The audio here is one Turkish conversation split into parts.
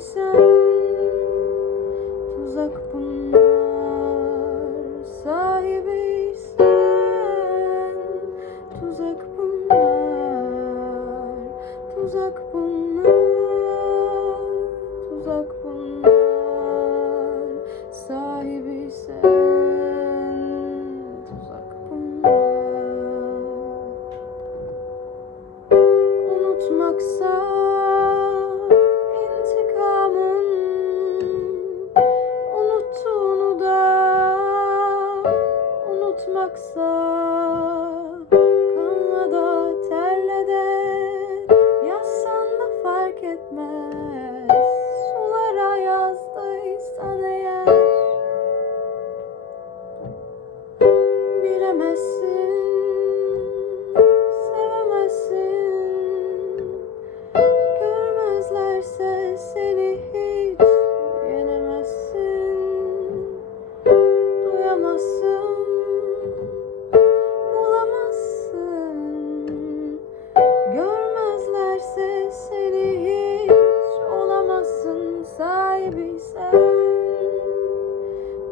sen Tuzak bunlar. Sahibi sen Tuzak bunlar. Tuzak bunlar. Tuzak bunlar. Sahibi sen Tuzak bunlar. Unutmaksa unutmaksa Kanla da terle de yazsan da fark etmez. Sulara yazdıysan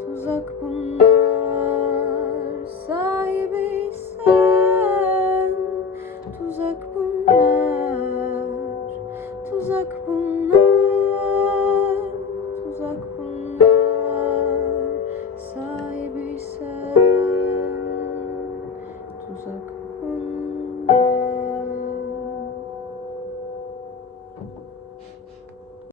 Tuzak bunlar Sahibi sen Tuzak bunlar Tuzak bunlar.